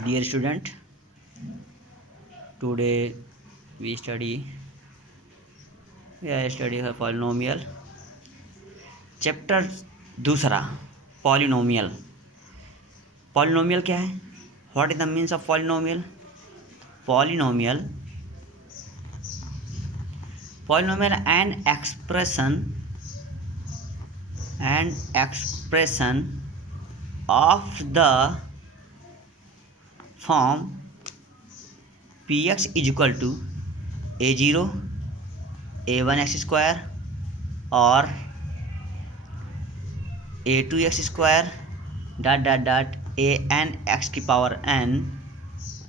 Dear student, today we are study a polynomial. Chapter दूसरा polynomial. Polynomial क्या है? What is the means of polynomial? Polynomial polynomial an expression of the form px is equal to a0 a1x square or a2x square dot an x की power n,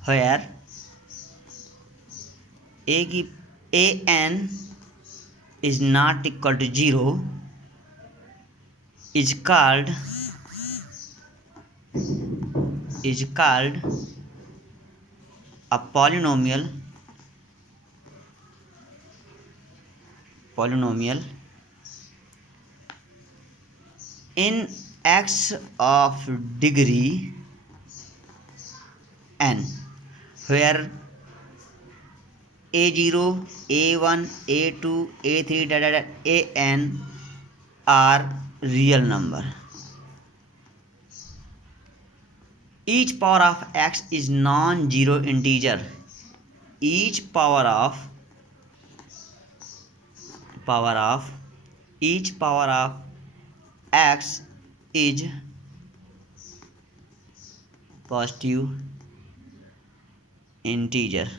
where an is not equal to 0 is called a polynomial in x of degree n, where a0 a1 a2 a3 an are real number. Each power of x is non-zero integer. Each power of x is positive integer.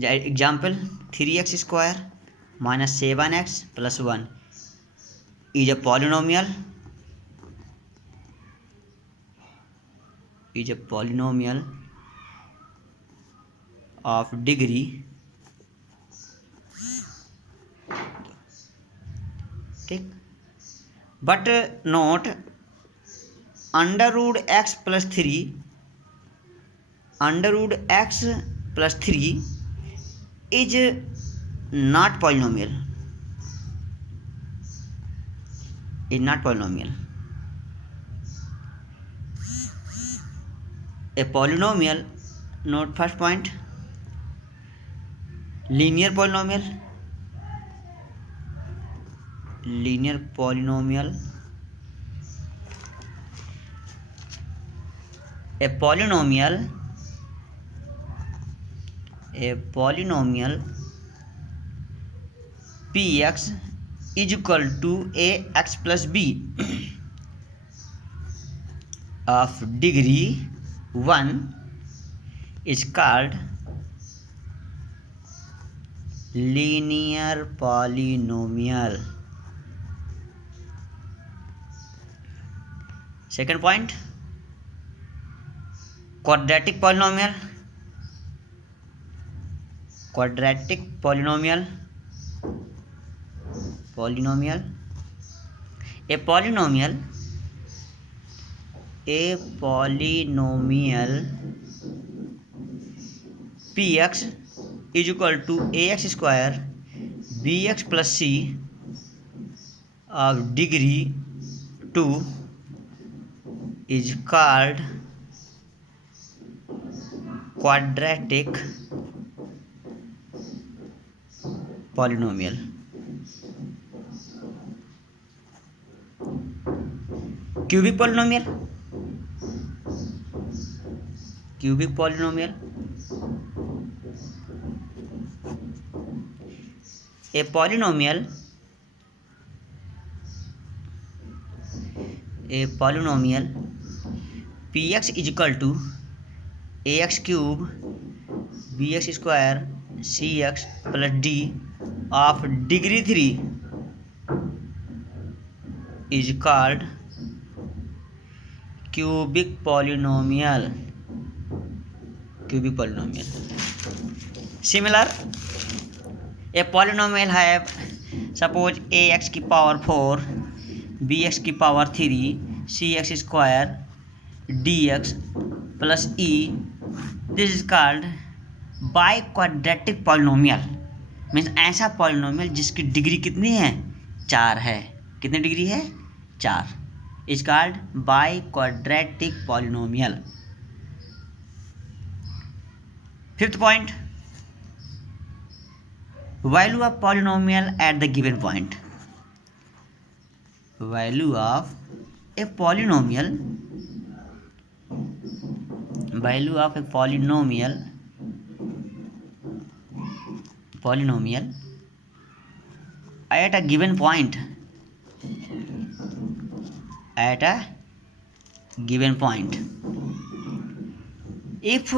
Example, 3x square minus 7x plus 1 is a polynomial of degree but not under root x plus 3 is not polynomial. A polynomial, note first point, linear polynomial. A polynomial px is equal to ax plus b of degree 1 is called linear polynomial. Second point, quadratic polynomial. A polynomial px is equal to ax square bx plus c of degree 2 is called quadratic polynomial. Cubic polynomial. A polynomial px is equal to ax cube bx square cx plus d of degree 3 is called cubic polynomial. Similar, a polynomial have suppose ax की power 4 bx की power 3 cx square dx plus e. This is called biquadratic polynomial. Means ऐसा polynomial जिसकी degree कितनी है? 4 है. कितनी degree है? 4. is called biquadratic polynomial. Fifth point, value of polynomial at the given point. Value of a polynomial, polynomial at a given point, if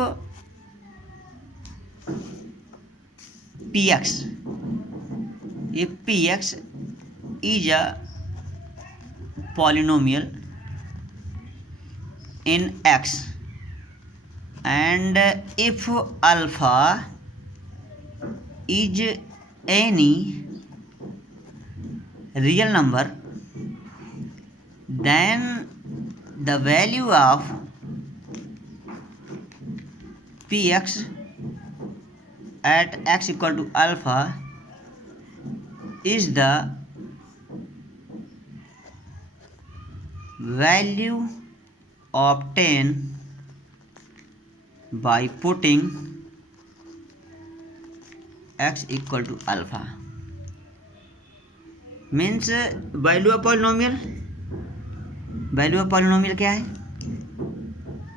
px is a polynomial in x, and if alpha is any real number, then the value of px at x equal to alpha is the value obtained by putting x equal to alpha. Means value of polynomial क्या है?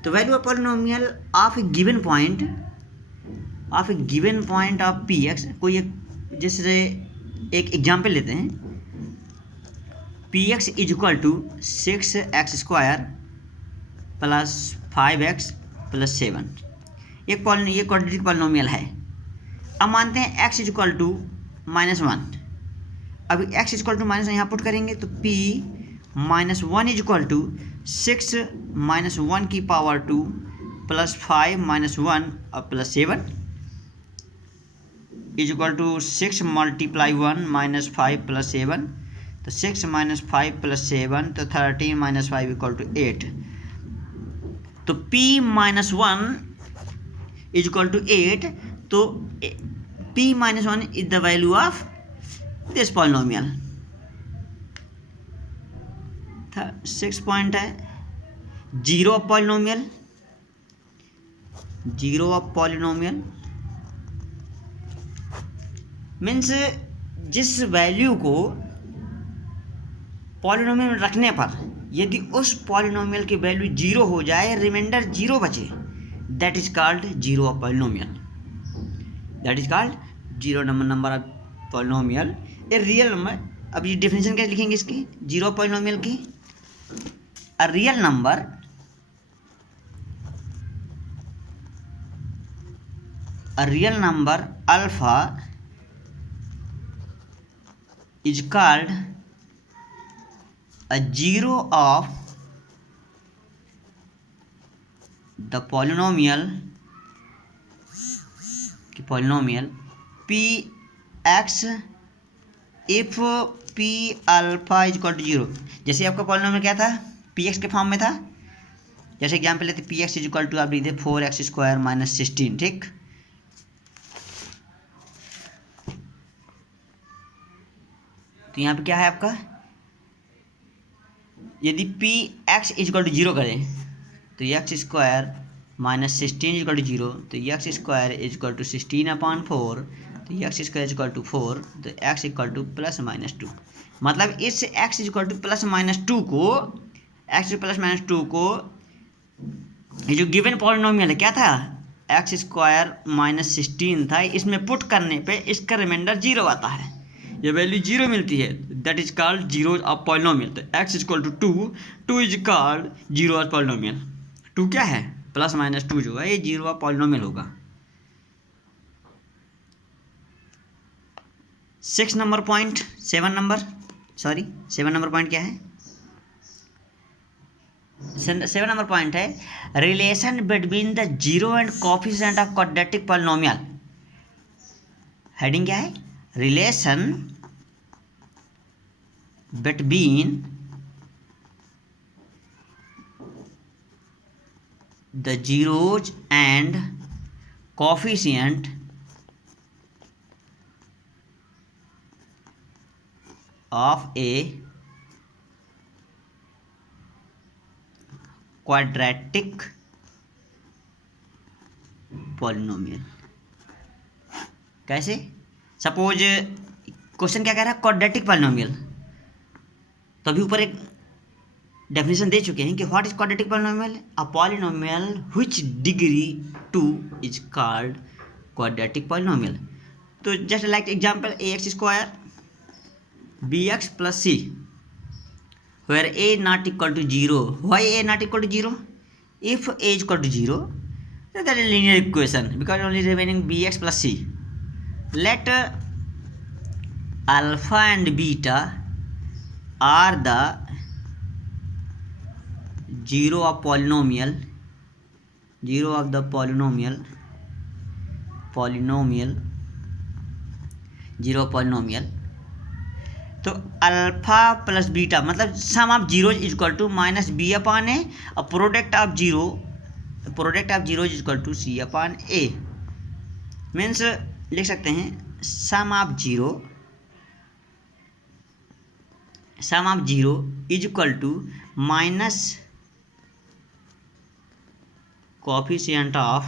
तो value of polynomial of a given point of P X. कोई एक, जैसे एक example लेते हैं, P X is equal to 6x² plus 5x plus 7. ये क्वाड्रेटिक पॉलिनोमियल है. अब मानते हैं x इज इक्वल टू -1. अभी x इज इक्वल टू -1 यहाँ पुट करेंगे तो p -1 इज इक्वल टू 6 - 1 की पावर 2 प्लस 5 - 1 और plus 7 is equal to 6 × 1 - 5 plus 7. तो 6 - 5 प्लस 7 तो 13 - 5 इक्वल टू 8. तो p -1 इज इक्वल टू 8. तो p -1 is the value of this polynomial. 6 point है. जीरो ऑफ पॉलिनोमियल मीन्स जिस वैल्यू को polynomial में रखने पर यदि उस पॉलिनोमियल की वैल्यू 0 हो जाए, रिमाइंडर 0 बचे, that is called zero of polynomial. Zero number of polynomial a real number. अब ये डेफिनेशन कैसे लिखेंगे इसकी, जीरो ऑफ पॉलिनोमियल की? A real number alpha is called a zero of the polynomial px if p alpha is equal to 0. जैसे आपका polynomial क्या था, px के फॉर्म में था. जैसे एग्जाम्पल लेते px इज इक्वल टू आप लिखते 4x² - 16. ठीक. तो यहाँ पे क्या है आपका, यदि P X is equal to 0 करें तो x² - 16 इज इक्वल टू 0. तो x² इज इक्वल टू 16/4. तो x² इज इक्वल टू 4. तो x इक्वल टू +-2. मतलब इस x इज इक्वल टू +-2 को ये जो गिवन पॉलिनोमियल है क्या था, x² - 16 था, इसमें पुट करने पे इसका रिमाइंडर 0 आता है. ये वैल्यू 0 मिलती है, that is called zero of polynomial. तो x is equal to 2 is called zero of polynomial. 2 क्या है, +-2 जो है ये जीरो ऑफ पॉलिनोमियल होगा. 7 नंबर पॉइंट क्या है? 7 नंबर पॉइंट है relation between the zero and coefficient of quadratic polynomial. Heading क्या है, relation between the zeros and coefficient of a quadratic polynomial. कैसे? सपोज क्वेश्चन क्या कह रहा है, क्वाड्रेटिक पॉलिनोमियल। तो अभी ऊपर एक डेफिनेशन दे चुके हैं कि what is quadratic polynomial, a polynomial which degree 2 is called quadratic polynomial. तो just like example ax square bx plus c where a not equal to 0. Why a not equal to 0? If a is equal to 0, then that is linear equation because only remaining bx plus c. Let alpha and beta are the zero of polynomial, zero of the polynomial, zero polynomial. तो alpha plus beta मतलब sum of zero is equal to minus b upon a और product of zero is equal to c upon a. Means लिख सकते हैं sum of zero is equal to minus coefficient of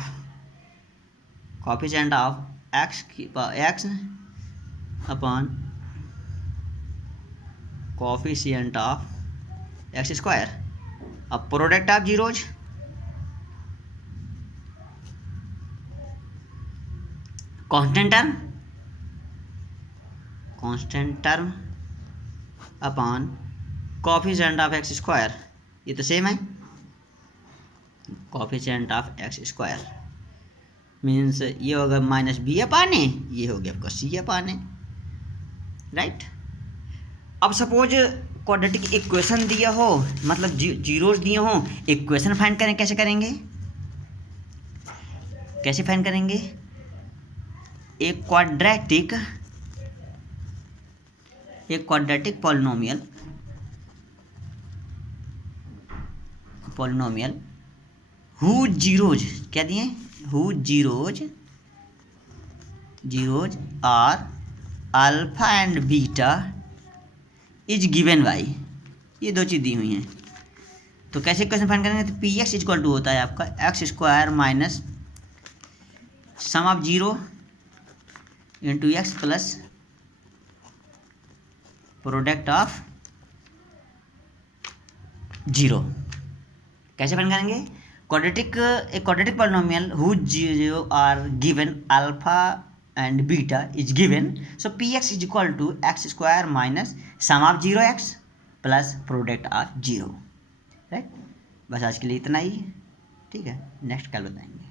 x upon coefficient of x square. अब product of zeros constant term upon coefficient of x square, ये तो same है। Coefficient of x square means ये होगा minus b upon ए, ये हो गया आपका सी अपॉन ए, राइट। अब सपोज क्वाड्रेटिक इक्वेशन दिया हो, मतलब जीरोस दिए हो, इक्वेशन फाइंड करें, कैसे करेंगे? एक क्वाड्रेटिक पॉलिनोमियल हु जीरोज क्या दिए, who zeros are alpha and beta is given by, ये दो चीज़ दी हुई हैं। तो कैसे इक्वेशन फाइंड करेंगे? तो पी एक्स इक्वल टू होता है आपका X square minus sum of zero into X plus product of zero. कैसे फाइंड करेंगे? Quadratic polynomial who zero are given alpha and beta is given, so px is equal to x square minus sum of 0x plus product of 0, right। बस आज के लिए इतना ही, ठीक है, next कल बताएंगे।